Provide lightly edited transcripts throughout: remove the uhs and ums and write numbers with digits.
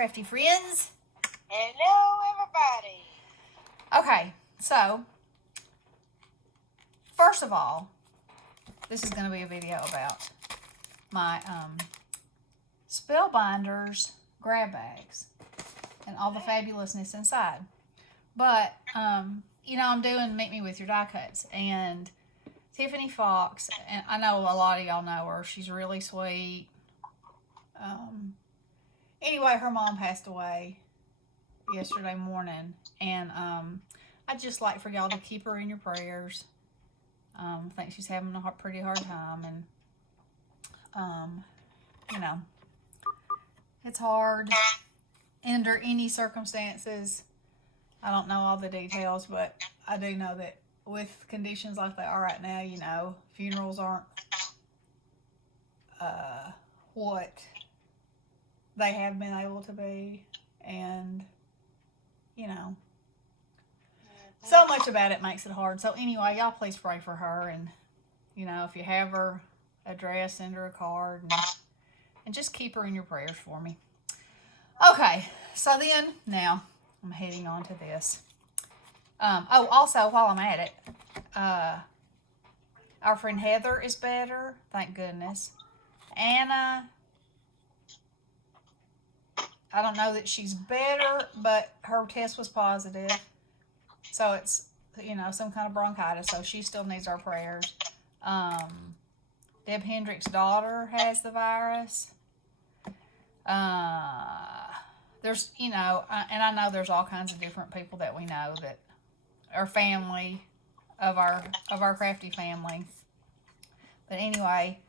crafty friends. Hello, everybody. Okay, so first of all, this is going to be a video about my Spellbinders grab bags and all the fabulousness inside. But, you know, I'm doing Meet Me With Your Die Cuts, and Tiffany Fox, and I know a lot of y'all know her. She's really sweet. Anyway, her mom passed away yesterday morning, and I'd just like for y'all to keep her in your prayers. I think she's having a pretty hard time, and you know, it's hard under any circumstances. I don't know all the details, but I do know that with conditions like they are right now, you know, funerals aren't what they have been able to be, and you know, so much about it makes it hard. So anyway, y'all please pray for her, and you know, if you have her address, send her a card, and just keep her in your prayers for me. Okay, so then now I'm heading on to this. Oh, also while I'm at it, our friend Heather is better, thank goodness. Anna, I don't know that she's better, but her test was positive. So it's, you know, some kind of bronchitis, so she still needs our prayers. Deb Hendrick's daughter has the virus. There's, you know, and I know there's all kinds of different people that we know that are family of our crafty family. But anyway,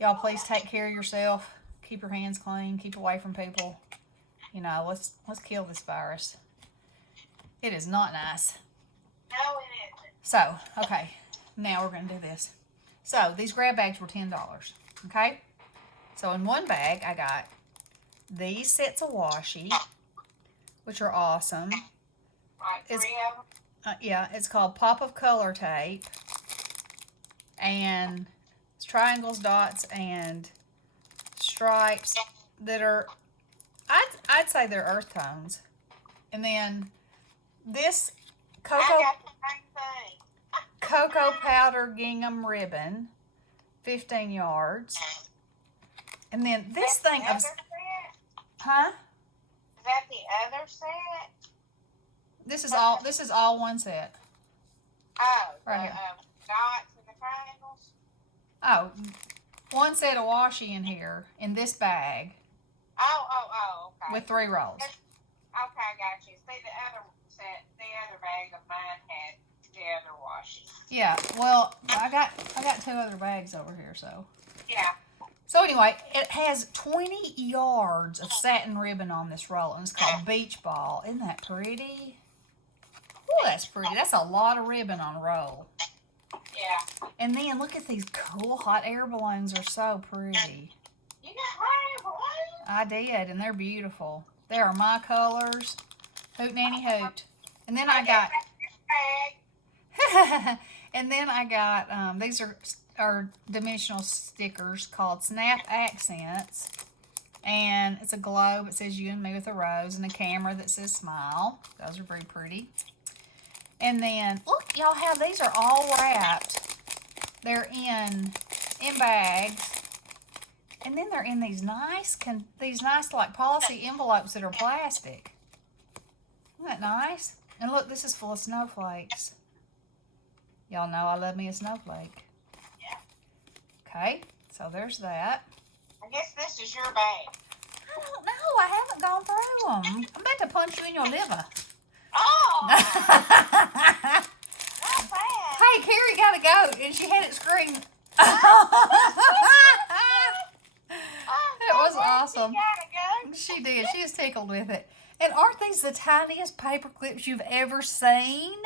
y'all please take care of yourself. Keep your hands clean. Keep away from people. You know, let's kill this virus. It is not nice. No, it isn't. So, okay, now we're going to do this. So, these grab bags were $10, okay? So, in one bag, I got these sets of washi, which are awesome. Like three of them? Yeah, it's called Pop of Color Tape. And it's triangles, dots, and stripes that are, I'd say they're earth tones. And then this I got the same thing. cocoa powder gingham ribbon, 15 yards. And then this thing of... Huh? Is that the other set? This is all one set. Oh, right here. Dots and the triangles? Oh, one set of washi in here, in this bag. Oh, okay. With 3 rolls. Okay, I got you. See, the other set, the other bag of mine had the other washi. Yeah, well, I got 2 other bags over here, so. Yeah. So anyway, it has 20 yards of satin ribbon on this roll, and it's called Beach Ball. Isn't that pretty? Oh, that's pretty. That's a lot of ribbon on a roll. Yeah. And then look at these cool hot air balloons. Are so pretty. You got hot air balloons? I did, and they're beautiful. They are my colors. Hoot nanny hoot. And then I got... and then I got, these are dimensional stickers called Snap Accents. And it's a globe. It says you and me with a rose, and a camera that says smile. Those are very pretty. And then, look, y'all, how these are all wrapped. They're in bags. And then they're in these nice like policy envelopes that are plastic. Isn't that nice? And look, this is full of snowflakes. Y'all know I love me a snowflake. Yeah. Okay, so there's that. I guess this is your bag. I don't know. I haven't gone through them. I'm about to punch you in your liver. Oh! Not bad. Hey, Carrie got to go, and she had it screamed. It was awesome. She did. She was tickled with it. And aren't these the tiniest paper clips you've ever seen?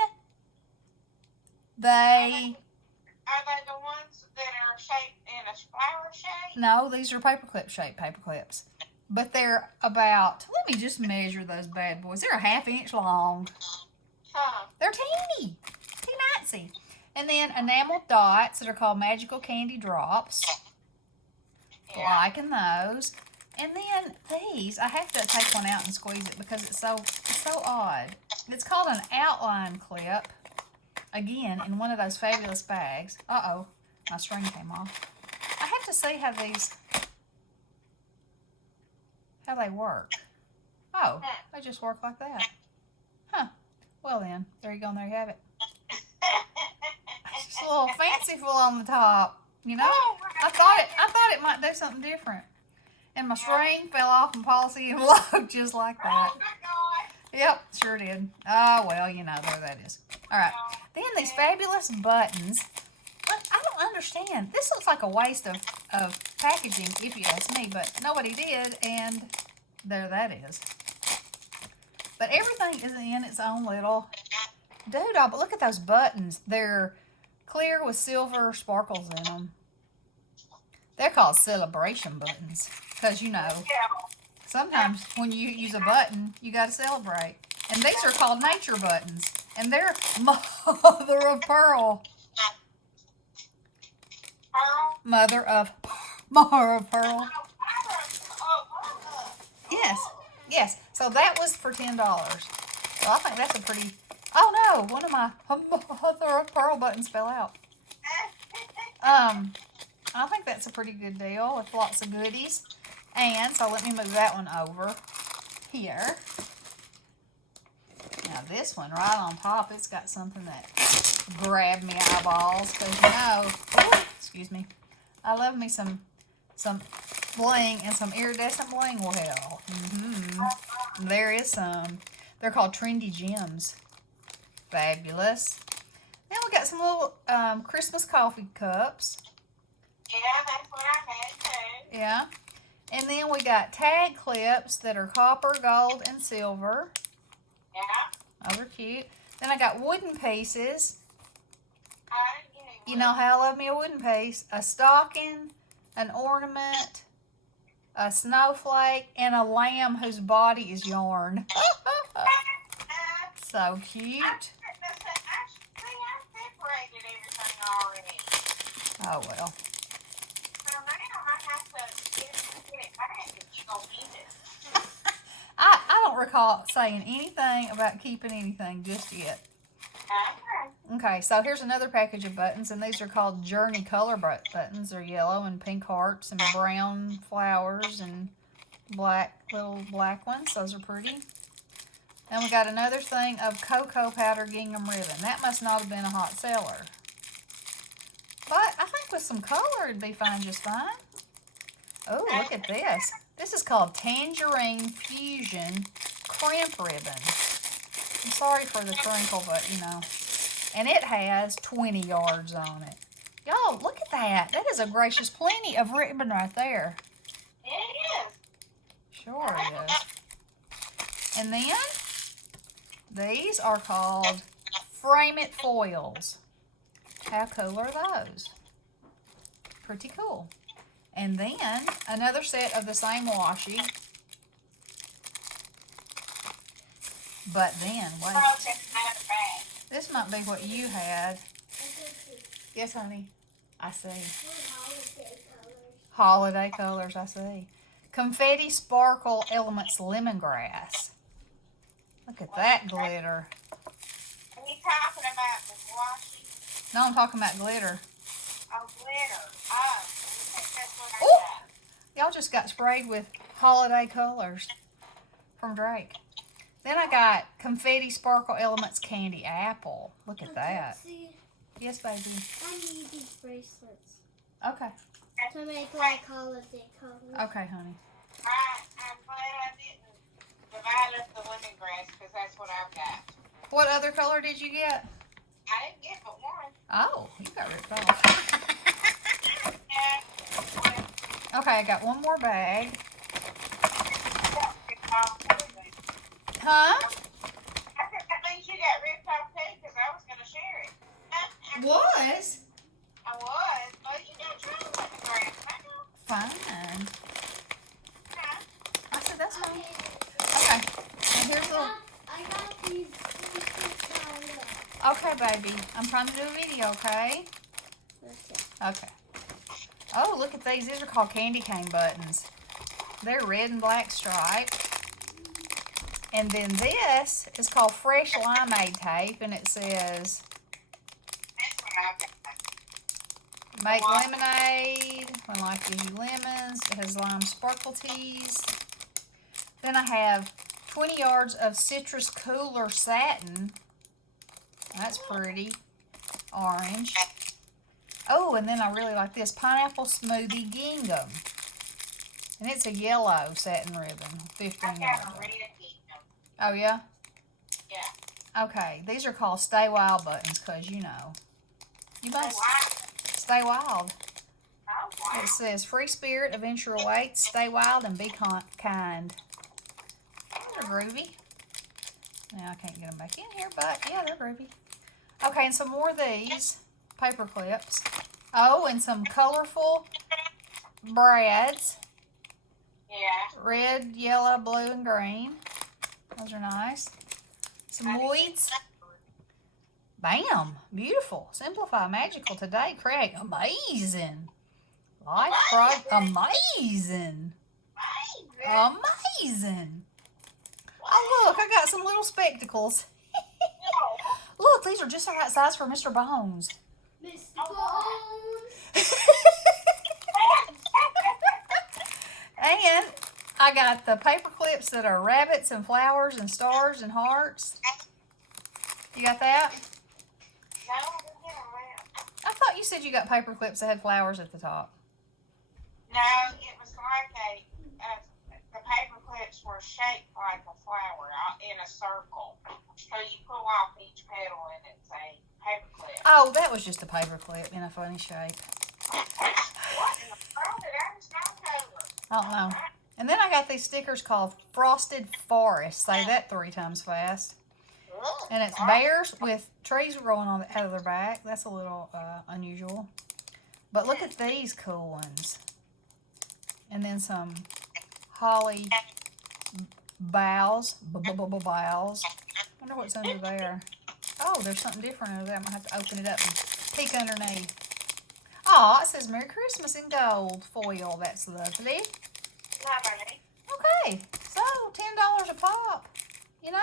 Are they the ones that are shaped in a flower shape? No, these are paperclip shaped paper clips. But they're about, let me just measure those bad boys. They're a 1/2 inch long. Huh. They're teeny. Teeny-nancy. And then enameled dots that are called magical candy drops. Yeah. Liking those. And then these, I have to take one out and squeeze it because it's so odd. It's called an outline clip. Again, in one of those fabulous bags. Uh-oh, my string came off. I have to see how they work. Oh, they just work like that. Huh. Well then, there you go, and there you have it. It's just a little fanciful on the top, you know? I thought it might do something different. And my string fell off in policy and envelope just like that. Oh my God. Yep, sure did. Oh, well, you know, there that is. All right. Then these fabulous buttons. I don't understand. This looks like a waste of packaging, if you ask me, but nobody did, and there that is. But everything is in its own little doodah. But look at those buttons. They're clear with silver sparkles in them. They're called celebration buttons. Because, you know, sometimes when you use a button, you got to celebrate. And these are called nature buttons. And they're mother of pearl. Mother of pearl. Yes. So that was for $10. So I think that's a pretty... Oh, no. One of my mother of pearl buttons fell out. I think that's a pretty good deal with lots of goodies. And so let me move that one over here. Now this one right on top, it's got something that grabbed me eyeballs. Because you know, excuse me, I love me some bling and some iridescent bling. Well, there is some. They're called trendy gems. Fabulous. Then we got some little Christmas coffee cups. Yeah, that's what I had too. Yeah. And then we got tag clips that are copper, gold, and silver. Yeah. Those are cute. Then I got wooden pieces. You know how I love me a wooden piece. A stocking, an ornament, a snowflake, and a lamb whose body is yarn. So cute. I separated everything already. Oh, well. So now I have to get it back if you don't need it. I don't recall saying anything about keeping anything just yet. Okay, so here's another package of buttons, and these are called Journey Color buttons. They're yellow and pink hearts and brown flowers and little black ones. Those are pretty. And we got another thing of cocoa powder gingham ribbon. That must not have been a hot seller. But I think with some color it'd be fine, just fine. Oh, look at this. This is called Tangerine Fusion Crimp Ribbon. I'm sorry for the crinkle, but you know. And it has 20 yards on it. Y'all, look at that. That is a gracious plenty of ribbon right there. It is. Sure it is. And then, these are called Frame It foils. How cool are those? Pretty cool. And then, another set of the same washi. But then, wait. This might be what you had. Yes, honey. I see. Holiday colors, I see. Confetti Sparkle Elements Lemongrass. Look at that glitter. Are you talking about the washi? No, I'm talking about glitter. Oh, glitter. Oh, I think that's what I Ooh! got. Y'all just got sprayed with holiday colors from Drake. Then I got Confetti Sparkle Elements Candy Apple. Look at that. Yes, baby. I need these bracelets Okay. to make like holiday colors. Okay, honey. I'm glad I didn't divide up the lemongrass because that's what I've got. What other color did you get? I didn't get but one. Oh, you got ripped off. Okay, I got one more bag. Huh? That means you got ripped off too because I was going to share it. Was? I was. Well, you don't try to let the grass. I know. Fine. Huh? I said that's fine. Okay. And here's the... I got these. Okay, baby. I'm trying to do a video, okay? Okay. Oh, look at these. These are called candy cane buttons. They're red and black striped. And then this is called Fresh Limeade Tape, and it says, That's what I've got. make lemonade when life gives you lemons. It has lime sparkle teas. Then I have 20 yards of citrus cooler satin. That's pretty. Orange. Oh, and then I really like this pineapple smoothie gingham. And it's a yellow satin ribbon. 15 I've yards. got a red gingham. Oh, yeah? Yeah. Okay. These are called Stay Wild buttons because, you know. You must stay wild. Oh, wow. It says, free spirit, adventure awaits. Stay wild and be kind. They're groovy. Now I can't get them back in here, but yeah, they're groovy. Okay, and some more of these paper clips. Oh, and some colorful brads. Yeah. Red, yellow, blue, and green. Those are nice. Some weeds. Bam! Beautiful. Simplify. Magical. Today. Create. Amazing. Life project. Amazing. Amazing. Oh, look. I got some little spectacles. Look, these are just the right size for Mr. Bones. Mr. Bones. And I got the paper clips that are rabbits and flowers and stars and hearts. You got that? No, I didn't get them. I thought you said you got paper clips that had flowers at the top. No, it was like the paper clips were shaped like a flower in a circle. So you pull off each petal and it's a paper clip. Oh, that was just a paper clip in a funny shape. What in the world did I just not cover? I don't know. And then I got these stickers called Frosted Forest. Say that 3 times fast. And it's bears with trees growing on out of their back. That's a little unusual. But look at these cool ones. And then some holly boughs. Boughs. I wonder what's under there. Oh, there's something different under there. I'm going to have to open it up and peek underneath. Oh, it says Merry Christmas in gold foil. That's lovely. Lovely. Okay, so $10 a pop. You know?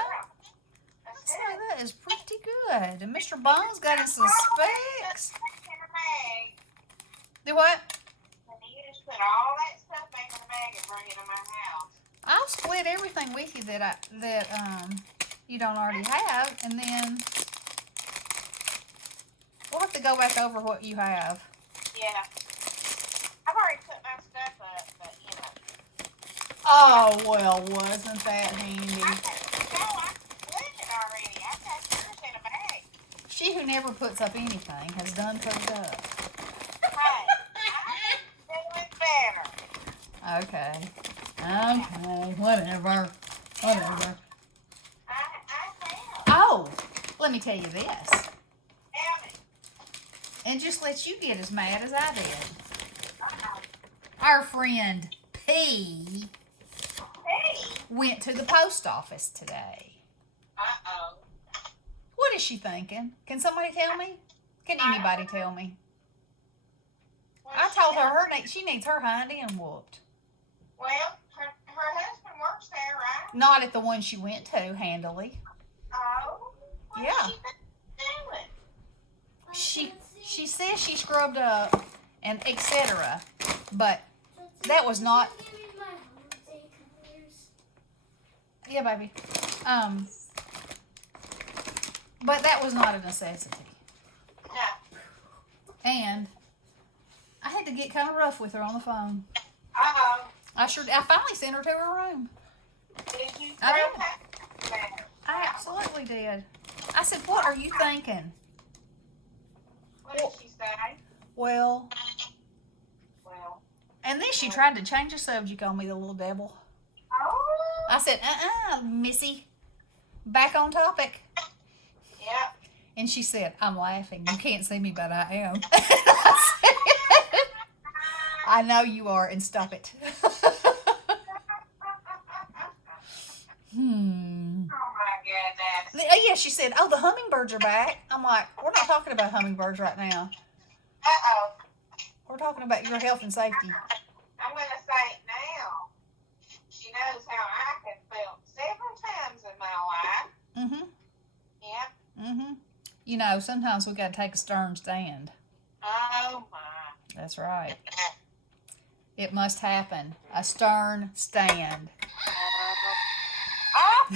That's So it. that is pretty good. And Mr. Bones got us some specs. Do what? And you just put all that stuff back in the bag and bring it to my house. I'll split everything with you that you don't already have, and then we'll have to go back over what you have. Yeah. I've already put my stuff up, but you know. Oh, well, wasn't that handy? No, I split it already. I've got yours in a bag. She who never puts up anything has done put up. Hey, I'm doing better. Okay. Okay, whatever. Whatever. I found. Oh, let me tell you this. Tell me. And just let you get as mad as I did. Uh-oh. Our friend P Hey. went to the post office today. Uh-oh. What is she thinking? Can somebody tell me? Can anybody tell me? I told her she needs her hind end whooped. Well, her husband works there, right? Not at the one she went to handily. Oh. What's Yeah. she doing? She says she scrubbed up and etc. But that was not. Give me my holiday colors. Yeah, baby. But that was not a necessity. No. And I had to get kind of rough with her on the phone. Uh-oh. I finally sent her to her room. Did you I throw did. that letter? I absolutely did. I said, "What are you thinking?" What did she say? Well, Well. and then she tried to change the subject on me, the little devil. Oh. I said, Missy, back on topic. Yep. And she said, I'm laughing. You can't see me, but I am. I know you are, and stop it. Oh my goodness. Yeah, she said, oh, the hummingbirds are back. I'm like, we're not talking about hummingbirds right now. Uh-oh. We're talking about your health and safety. I'm going to say it now. You know, sometimes we got to take a stern stand. Oh my. That's right. It must happen. A stern stand. Oh.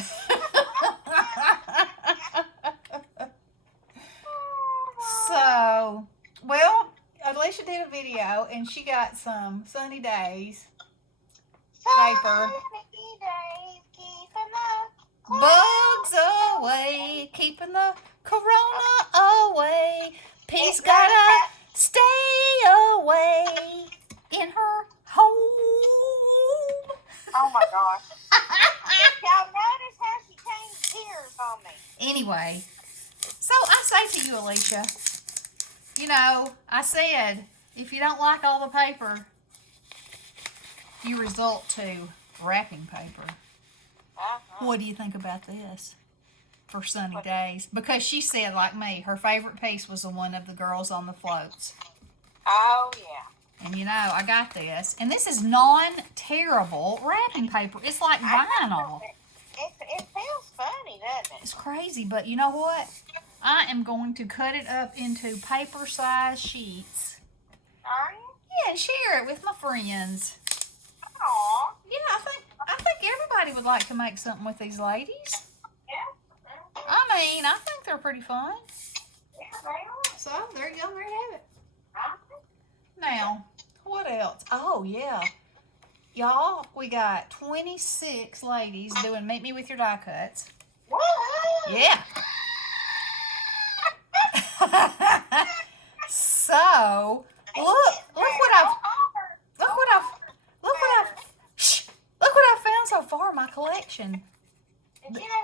So, well, Alicia did a video and she got some sunny days paper. Sunny days, keeping the Bugs away, keeping the corona away. Peace gotta stay away in her home. Oh my gosh. Y'all notice how she changed gears on me? Anyway, so I say to you, Alicia, you know, I said, if you don't like all the paper, you resort to wrapping paper. Uh-huh. What do you think about this for sunny days? Because she said, like me, her favorite piece was the one of the girls on the floats. Oh, yeah. And you know, I got this. And this is non-terrible wrapping paper. It's like vinyl. It feels funny, doesn't it? It's crazy, but you know what? I am going to cut it up into paper-sized sheets. Are you? Yeah, and share it with my friends. Aw. Yeah, I think everybody would like to make something with these ladies. Yeah. I mean, I think they're pretty fun. Yeah, they are. So, there you go. There you have it. Uh-huh. Now, what else? Oh, yeah. Y'all, we got 26 ladies doing Meet Me With Your Die Cuts. Woo-hoo. Yeah. So, look what I've found so far in my collection. Did you know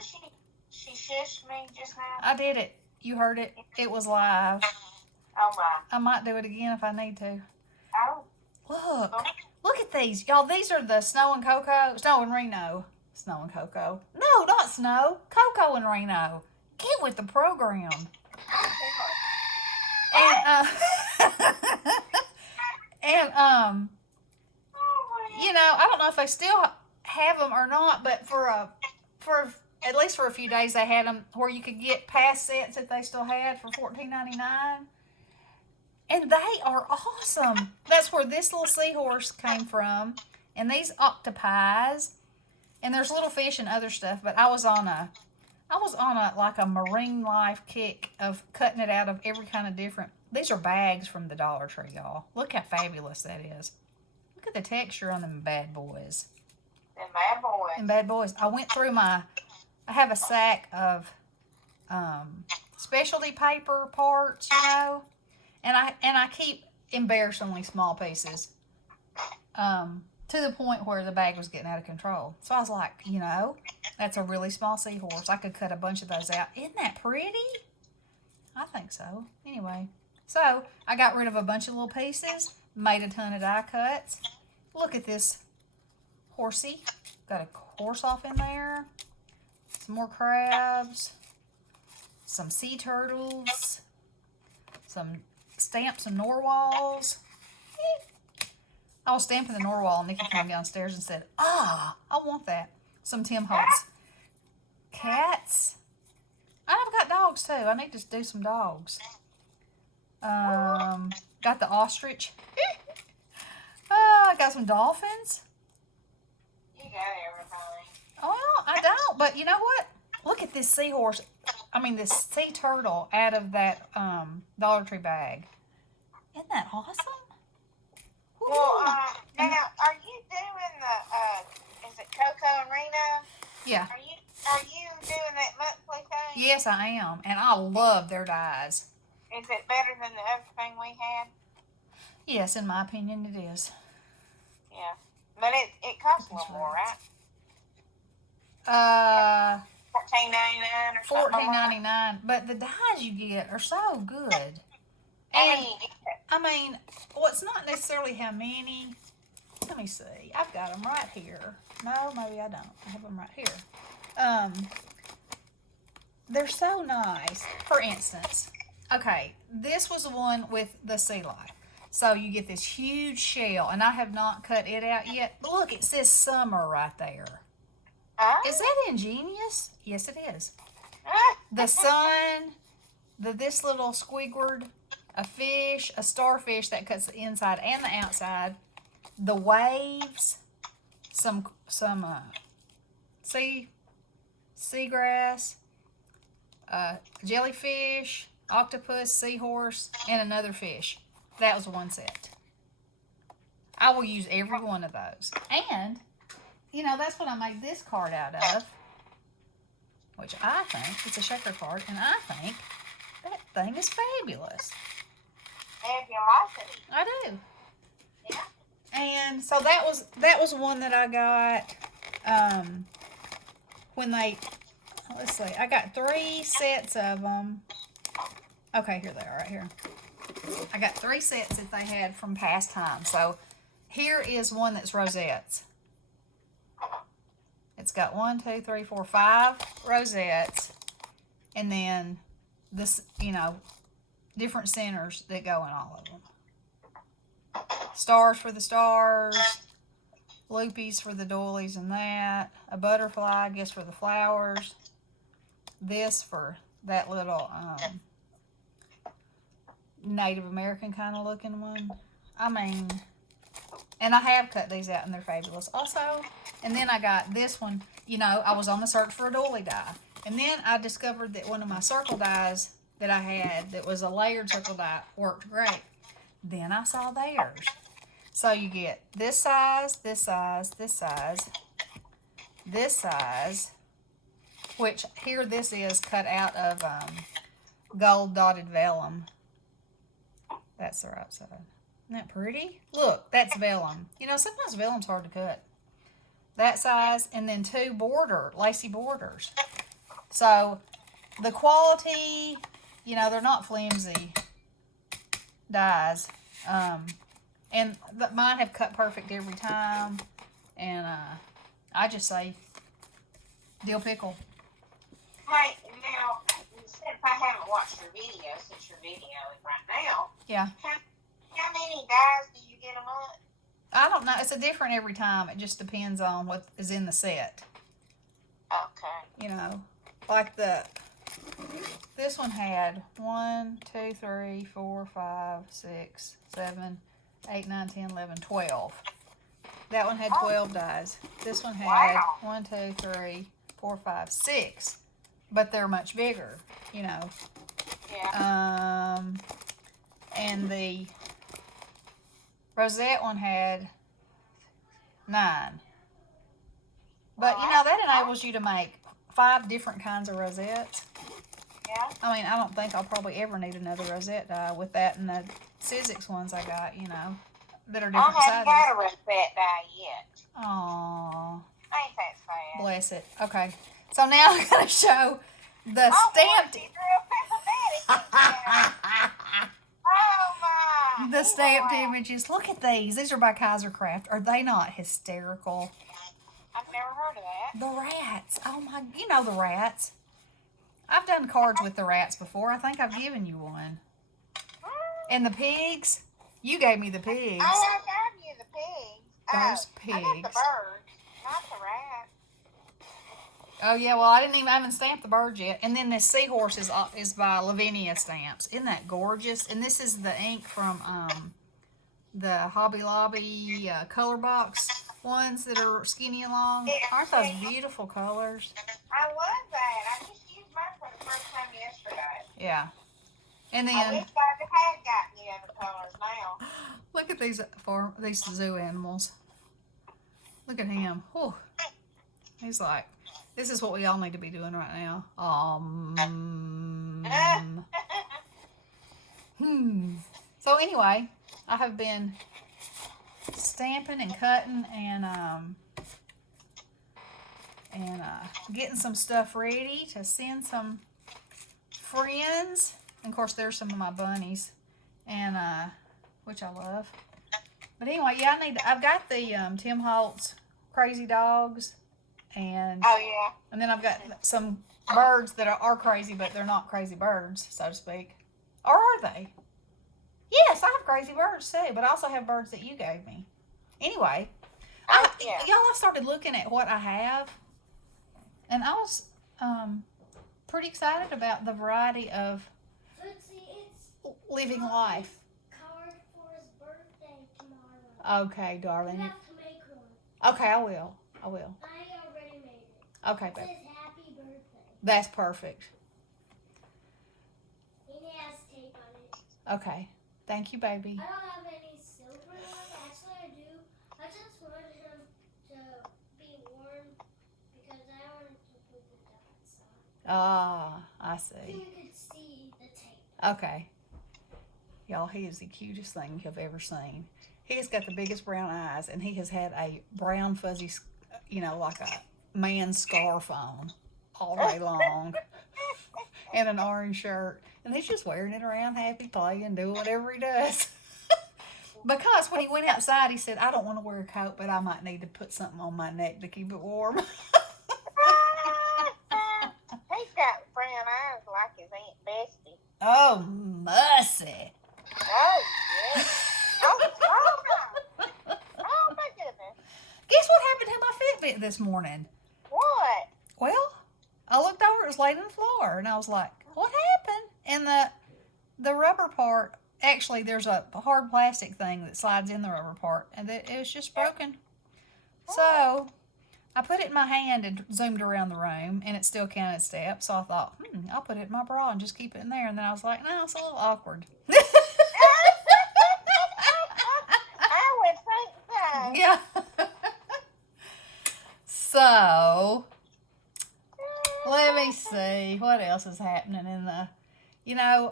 she shushed me just now? I did it. You heard it. It was live. Oh my. I might do it again if I need to. Oh. Look at these. Y'all, these are the Snow and Cocoa. Snow and Reno. Snow and Cocoa. No, not Snow. Cocoa and Reno. Get with the program. And, you know, I don't know if they still have them or not, but for at least for a few days they had them where you could get past sets that they still had for $14.99. And they are awesome. That's where this little seahorse came from. And these octopies. And there's little fish and other stuff. But I was on a like a marine life kick of cutting it out of every kind of different. These are bags from the Dollar Tree, y'all. Look how fabulous that is. Look at the texture on them bad boys. Them bad boys. And bad boys. I went through I have a sack of specialty paper parts, you know. And I keep embarrassingly small pieces to the point where the bag was getting out of control. So I was like, you know, that's a really small seahorse. I could cut a bunch of those out. Isn't that pretty? I think so. Anyway, so I got rid of a bunch of little pieces, made a ton of die cuts. Look at this horsey. Got a horse off in there. Some more crabs. Some sea turtles. Some stamps and narwhals. I was stamping the narwhal and Nikki came downstairs and said, I want that. Some Tim Holtz cats. I've got dogs too. I need to do some dogs. Got the ostrich. I got some dolphins. You got everything. Well, I don't, but you know what? Look at this seahorse. This sea turtle out of that Dollar Tree bag. Isn't that awesome? Well, now, are you doing the, is it Coco and Reno? Yeah. Are you doing that monthly thing? Yes, I am. And I love their dyes. Is it better than the other thing we had? Yes, in my opinion, it is. Yeah. But it costs a little more, right? $14.99 or something. $14.99. But the dyes you get are so good. And it's not necessarily how many. Let me see. I've got them right here. No, maybe I don't. I have them right here. They're so nice. For instance, okay, this was the one with the sea life. So you get this huge shell, and I have not cut it out yet. But look, it says summer right there. Is that ingenious? Yes, it is. The sun this little Squidward, a fish, a starfish that cuts the inside and the outside, the waves, some seagrass, jellyfish, octopus, seahorse, and another fish. That was one set. I will use every one of those. And, you know, that's what I made this card out of, which I think it's a shaker card, and I think that thing is fabulous. Fabulosity. I do. Yeah. And so that was one that I got when they, let's see, I got 3 sets of them. Okay, here they are right here. I got 3 sets that they had from past time. So here is one that's rosettes. It's got 1, 2, 3, 4, 5 rosettes, and then this, you know, different centers that go in all of them. Stars for the stars, loopies for the doilies and that, a butterfly, I guess, for the flowers, this for that little Native American kind of looking one. I mean, and I have cut these out and they're fabulous also. And then I got this one, you know, I was on the search for a doily die. And then I discovered that one of my circle dies that I had that was a layered circle die worked great. Then I saw theirs. So you get this size, this size, this size, this size, which here this is cut out of gold dotted vellum. That's the right side. Isn't that pretty? Look, that's vellum. You know, sometimes vellum's hard to cut. That size, and then 2 lacy borders. So the quality, you know, they're not flimsy dies. And mine have cut perfect every time. And I just say, dill pickle. Hey, now, since I haven't watched your video, since your video is right now, Yeah. how many dyes do you get a month? I don't know. It's a different every time. It just depends on what is in the set. Okay. You know, like this one had 1, 2, 3, 4, 5, 6, 7, 8, 9, 10, 11, 12. That one had 12 dies. This one had 1, 2, 3, 4, 5, 6. But they're much bigger, you know. Yeah. And the rosette one had 9. But, you know, that enables you to make 5 different kinds of rosettes. Yeah. I mean, I don't think I'll probably ever need another rosette die with that and the Sizzix ones I got, you know, that are different I haven't got sizes. a rosette dye yet. Aww. Ain't that sad? Bless it. Okay. So now I'm going to show the stamped... Oh my! The stamped images. Look at these. These are by Kaisercraft. Are they not hysterical? I've never heard of that. The rats. Oh my, you know the rats. I've done cards with the rats before. I think I've given you one. And the pigs. You gave me the pigs. Oh, I gave you the pigs. Those I got pigs. the birds, not the rats. Oh yeah, well I haven't stamped the birds yet. And then this seahorse is by Lavinia Stamps. Isn't that gorgeous? And this is the ink from the Hobby Lobby color box ones that are skinny and long. Yeah. Aren't those beautiful colors? I love that. I just used mine for the first time yesterday. Yeah. And I then wish I had gotten the other colors now. look at these zoo animals. Look at him. Whew. He's like, this is what we all need to be doing right now. So anyway, I have been stamping and cutting and getting some stuff ready to send some friends. And of course, there's some of my bunnies, and which I love. But anyway, yeah, I've got the Tim Holtz Crazy Dogs, and Oh yeah. and then I've got some birds that are crazy, but they're not crazy birds, so to speak. Or are they? Yes, I have crazy birds too, but I also have birds that you gave me. Anyway, Yeah. y'all, I started looking at what I have, and I was pretty excited about the variety of living life. Card for his birthday tomorrow. Okay, You darling. have to make one. Okay, I will. I already made it. Okay, It babe. says happy birthday. That's perfect. And it has tape on it. Okay. Thank you, baby. I don't have any silver ones. Actually, I do. I just wanted him to be warm because I wanted to put the dots on. Ah, I So see. you could see the tape. Okay. Y'all, he is the cutest thing you've ever seen. He has got the biggest brown eyes, and he has had a brown fuzzy, like a man's scarf on all day long, and an orange shirt. And he's just wearing it around, happy, playing, doing whatever he does. Because when he went outside, he said, I don't want to wear a coat, but I might need to put something on my neck to keep it warm. He's got brown eyes like his Aunt Bestie. Oh, mercy. Oh, yeah. Oh, my goodness. Guess what happened to my Fitbit this morning? What? Well, I looked over, it was laying on the floor, and I was like, what happened? And the rubber part, actually, there's a hard plastic thing that slides in the rubber part, and it was just broken. So I put it in my hand and zoomed around the room, and it still counted steps. So I thought, I'll put it in my bra and just keep it in there. And then I was like, no, it's a little awkward. I would think so. Yeah. So, let me see. What else is happening in the... I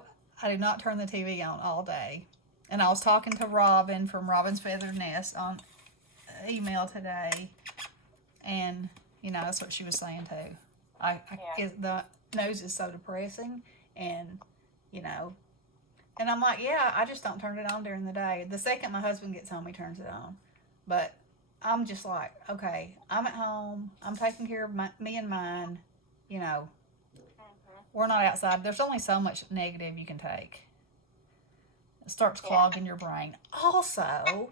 did not turn the TV on all day. And I was talking to Robin from Robin's Feathered Nest on email today. And, that's what she was saying too. The news is so depressing. And, and I'm like, yeah, I just don't turn it on during the day. The second my husband gets home, he turns it on. But I'm just like, okay, I'm at home. I'm taking care of me and mine. We're not outside. There's only so much negative you can take. It starts clogging your brain. Also,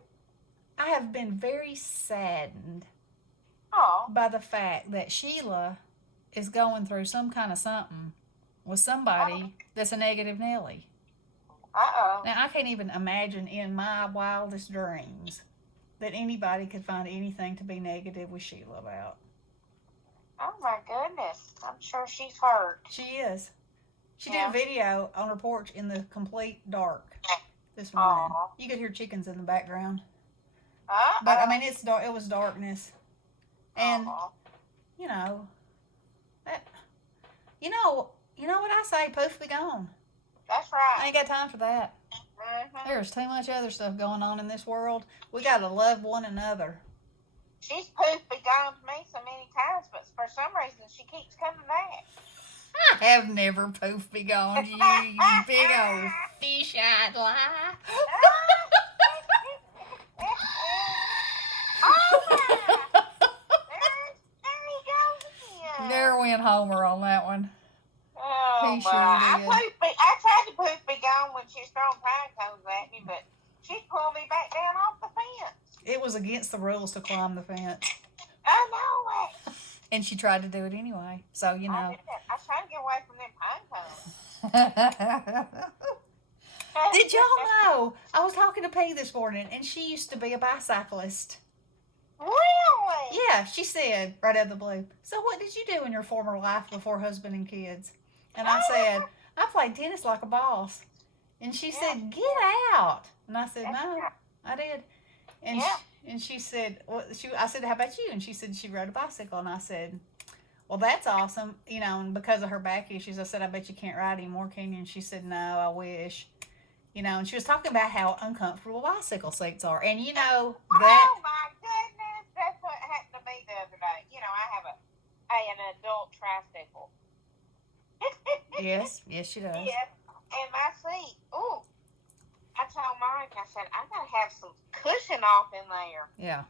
I have been very saddened by the fact that Sheila is going through some kind of something with somebody that's a negative Nelly. Uh-oh. Now, I can't even imagine in my wildest dreams that anybody could find anything to be negative with Sheila about. Oh, my goodness. I'm sure she's hurt. She is. She did a video on her porch in the complete dark this morning. You could hear chickens in the background. But, I mean, it's dark. It was darkness. And, what I say, poof, be gone. That's right. I ain't got time for that. Mm-hmm. There's too much other stuff going on in this world. We got to love one another. She's poofed be gone to me so many times, but for some reason she keeps coming back. I have never poof be gone, you big old fish-eyed lie. There he goes again. There went Homer on that one. Oh, He sure my. did. I tried to poof be gone when she's throwing pine cones at me, but she pulled me back down off the fence. It was against the rules to climb the fence. I know it. And she tried to do it anyway. So, I did. I was trying to get away from them pine cones. Did y'all know? I was talking to P this morning, and she used to be a bicyclist. Really? Yeah, she said, right out of the blue, so what did you do in your former life before husband and kids? And I said, I played tennis like a boss. And she said, get out. And I said, no, I did. And she said, I said, how about you? And she said she rode a bicycle. And I said, well, that's awesome. And because of her back issues, I said, I bet you can't ride anymore, can you? And she said, no, I wish. And she was talking about how uncomfortable bicycle seats are. And that. Oh, my goodness. That's what happened to me the other day. I have an adult tricycle. Yes, she does. Yes. And my seat, I told Mike, I said, I got to have some cushion off in there. Yeah.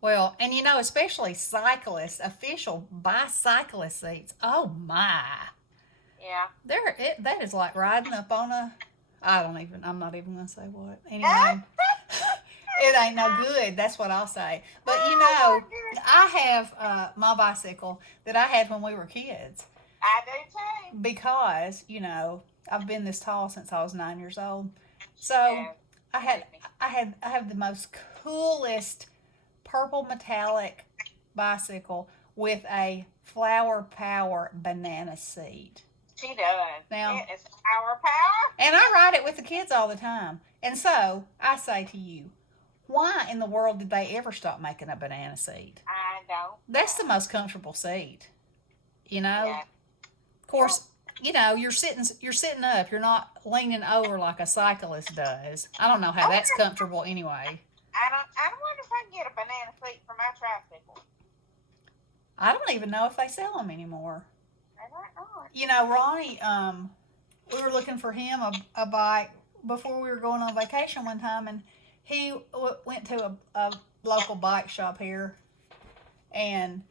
Well, and especially cyclists, official bicyclist seats. Oh, my. Yeah. That is like riding up on I'm not even going to say what. Anyway, it ain't no good. That's what I'll say. But, I have my bicycle that I had when we were kids. I do too. Because, I've been this tall since I was 9 years old. So Yeah. I have the most coolest purple metallic bicycle with a flower power banana seat. She does. Now, It is power. and I ride it with the kids all the time. And so I say to you, why in the world did they ever stop making a banana seat? I don't. That's the most comfortable seat. You know? Yeah. Of course, you know, you're sitting up. You're not leaning over like a cyclist does. I don't know how that's comfortable anyway. I wonder if I can get a banana seat for my tricycle. I don't even know if they sell them anymore. I don't know. You know, Ronnie, we were looking for him a bike before we were going on vacation one time, and he went to a local bike shop here, and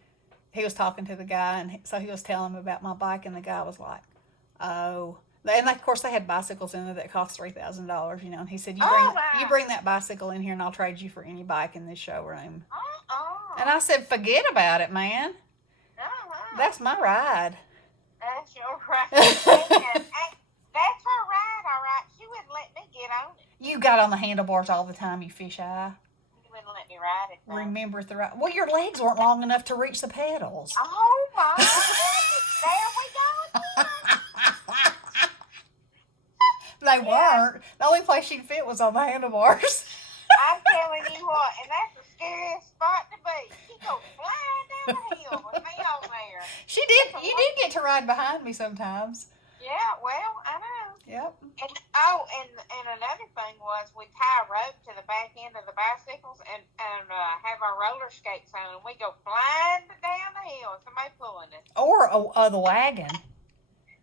he was talking to the guy, and so he was telling him about my bike, and the guy was like, "Oh," and of course they had bicycles in there that cost $3,000, you know. And he said, "You bring that bicycle in here, and I'll trade you for any bike in this showroom." And I said, "Forget about it, man. That's my ride." That's your ride. That's her ride, all right. She wouldn't let me get on it. You got on the handlebars all the time, you fish eye. She wouldn't let me ride it. Though. Remember the ride. Well, your legs weren't long enough to reach the pedals. Oh my! There we go. They weren't. The only place she'd fit was on the handlebars. I'm telling you what, and that's the scariest spot to be. She goes flying down the hill with me on there. She did. You did get to ride behind me sometimes. Yeah, well, I know. Yep. And another thing was we tie a rope to the back end of the bicycles and have our roller skates on, and we go flying down the hill. Somebody pulling us. Or the wagon.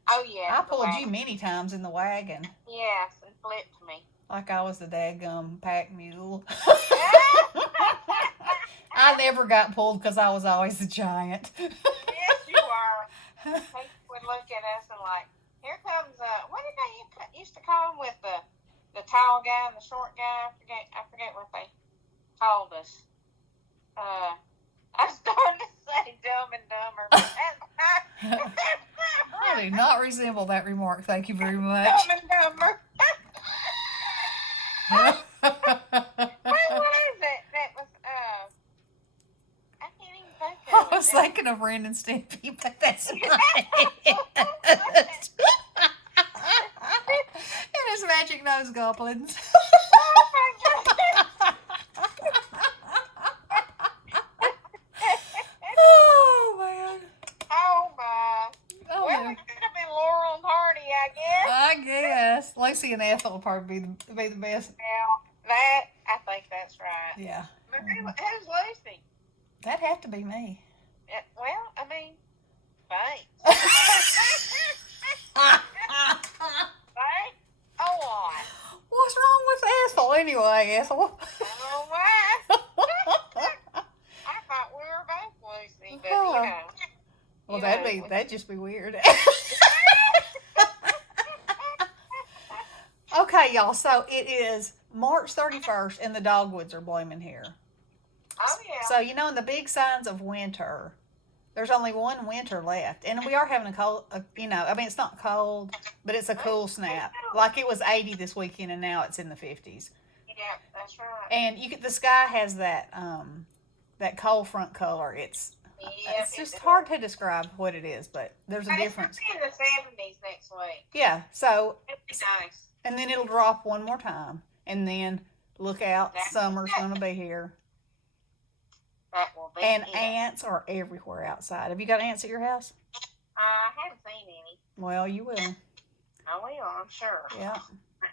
Oh yeah. I pulled you many times in the wagon. Yes, and flipped me. Like I was the daggum pack mule. I never got pulled because I was always the giant. Yes, you are. People would look at us and like, here comes what did they used to call him with the tall guy and the short guy? I forget what they called us. I was starting to say Dumb and Dumber. But I do not resemble that remark. Thank you very much. Dumb and Dumber. What was it? That was I can't even think of it. I was thinking of Ren and Stimpy, but that's not it. And his magic nose goblins. Oh man. Oh my. Oh, Well, no. we could have been Laurel and Hardy, I guess. I guess Lucy and Ethel will probably be the best. Now, that, I think that's right. Yeah. But who's Lucy? That'd have to be me. Well, I mean, thanks. Thanks a lot. What's wrong with Ethel anyway, Ethel? I don't know why. I thought we were both Lucy, but you know. Well, you know. that'd just be weird. Okay, y'all. So it is March 31st, and the dogwoods are blooming here. Oh, yeah. So you know, in the big signs of winter, there's only one winter left, and we are having a cold. You know, I mean, it's not cold, but it's a cool snap. Like it was 80 this weekend, and now it's in the 50s. Yeah, that's right. And the sky has that that cold front color. It's just hard to describe what it is, but there's a difference. It's in the 70s next week. Yeah. So, It'd be nice. and then it'll drop one more time, and then look out, summer's gonna be here. That will be And it. ants are everywhere outside. Have you got ants at your house? I haven't seen any. Well, you will. I will, I'm sure. Yeah.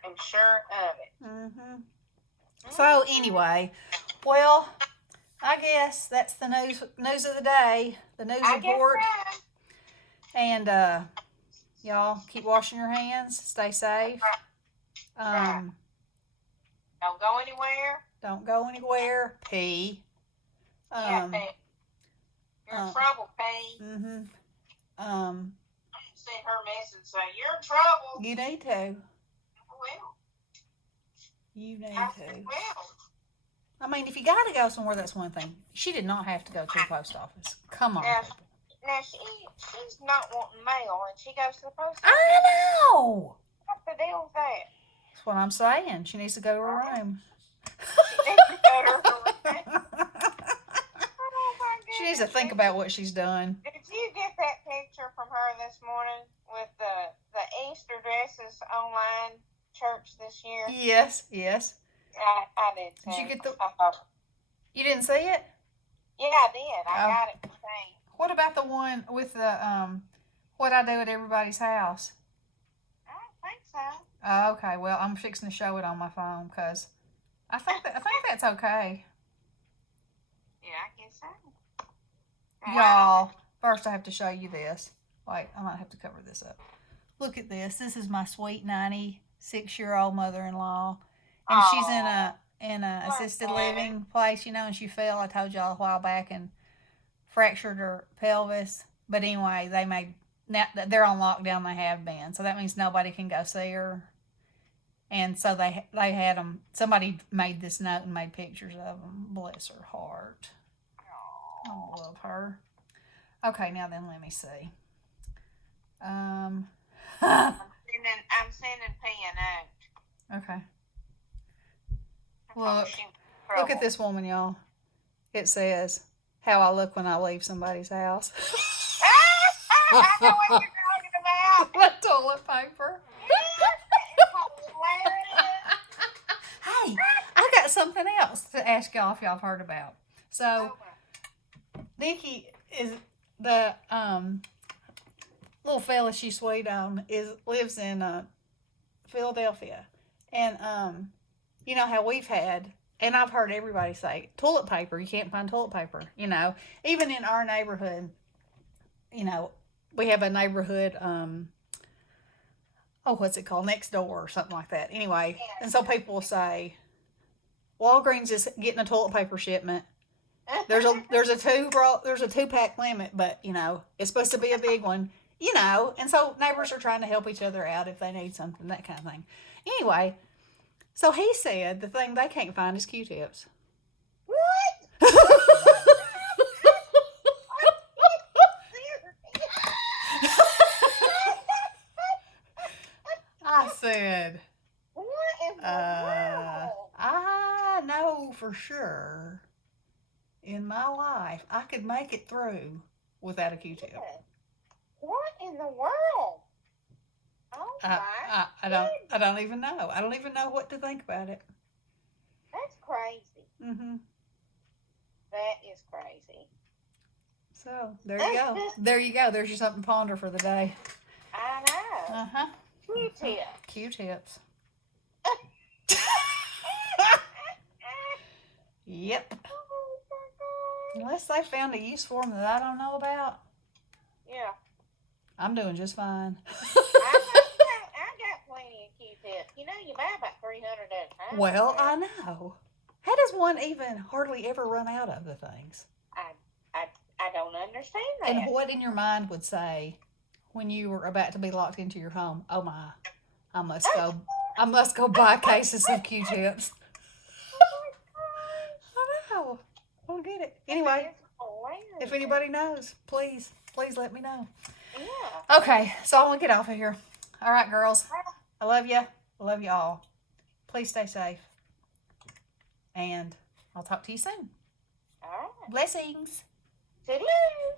I'm sure of it. Mhm. So anyway, well, I guess that's the news of the day. The news I report. guess so. And y'all keep washing your hands. Stay safe. Right. Don't go anywhere. Don't go anywhere. Pee. Yeah, Pete. You're in trouble, Pete. Mhm. Send her a message saying you're in trouble. You need to. Well, You need I to. said, well. I mean, if you got to go somewhere, that's one thing. She did not have to go to the post office. Come on. Now, now she's not wanting mail, and she goes to the post office. I know. the deal with that? That's what I'm saying. She needs to go to her room. She needs to go to her room. Oh my goodness. She needs to think about what she's done. Did you get that picture from her this morning with the Easter dresses online church this year? Yes, yes. I did too. Did you get the? I thought, You didn't see it? yeah, I did. I Oh. got it for Shane. What about the one with the what I do at everybody's house? I don't think so. Oh, okay. Well, I'm fixing to show it on my phone because I think that's okay. Yeah, I guess so. Y'all, first I have to show you this. Wait, I might have to cover this up. Look at this. This is my sweet 96-year-old mother-in-law, and she's in a assisted living place, and she fell. I told y'all a while back and fractured her pelvis. But anyway, now they're on lockdown. They have been, so that means nobody can go see her. And so they had them. Somebody made this note and made pictures of them. Bless her heart. I love her. Okay, now then, let me see. I'm sending P a note. Okay. Oh, Look at this woman, y'all. It says, "How I look when I leave somebody's house." I know what you're talking about. The toilet paper. Hey, I got something else to ask y'all if y'all have heard about. So, Nikki is the little fella she's sweet on lives in Philadelphia, and you know how we've had, and I've heard everybody say toilet paper. You can't find toilet paper. Even in our neighborhood, we have a neighborhood. What's it called? Next door or something like that. Anyway, and so people will say, Walgreens is getting a toilet paper shipment. There's a 2-pack limit, but it's supposed to be a big one. And so neighbors are trying to help each other out if they need something, that kind of thing. Anyway, so he said the thing they can't find is Q-tips. What? I said, What in the world? I know for sure in my life I could make it through without a Q-tip. What in the world? Oh my! I don't even know. I don't even know what to think about it. That's crazy. Mhm. That is crazy. So there you go. There you go. There's your something to ponder for the day. I know. Q-tip. Q-tips. Yep. Oh my God. Unless they found a use for them that I don't know about, Yeah. I'm doing just fine. I got plenty of Q-tips. You buy about 300 at a time. Well, I know. How does one even hardly ever run out of the things? I don't understand that. And what in your mind would say when you were about to be locked into your home? Oh my, I must go buy cases of Q-tips. I know. I don't get it. Anyway, if anybody knows, please let me know. Yeah. Okay, so I'm gonna get off of here. All right, girls. I love you. I love you all. Please stay safe. And I'll talk to you soon. All right. Blessings. Toodaloo.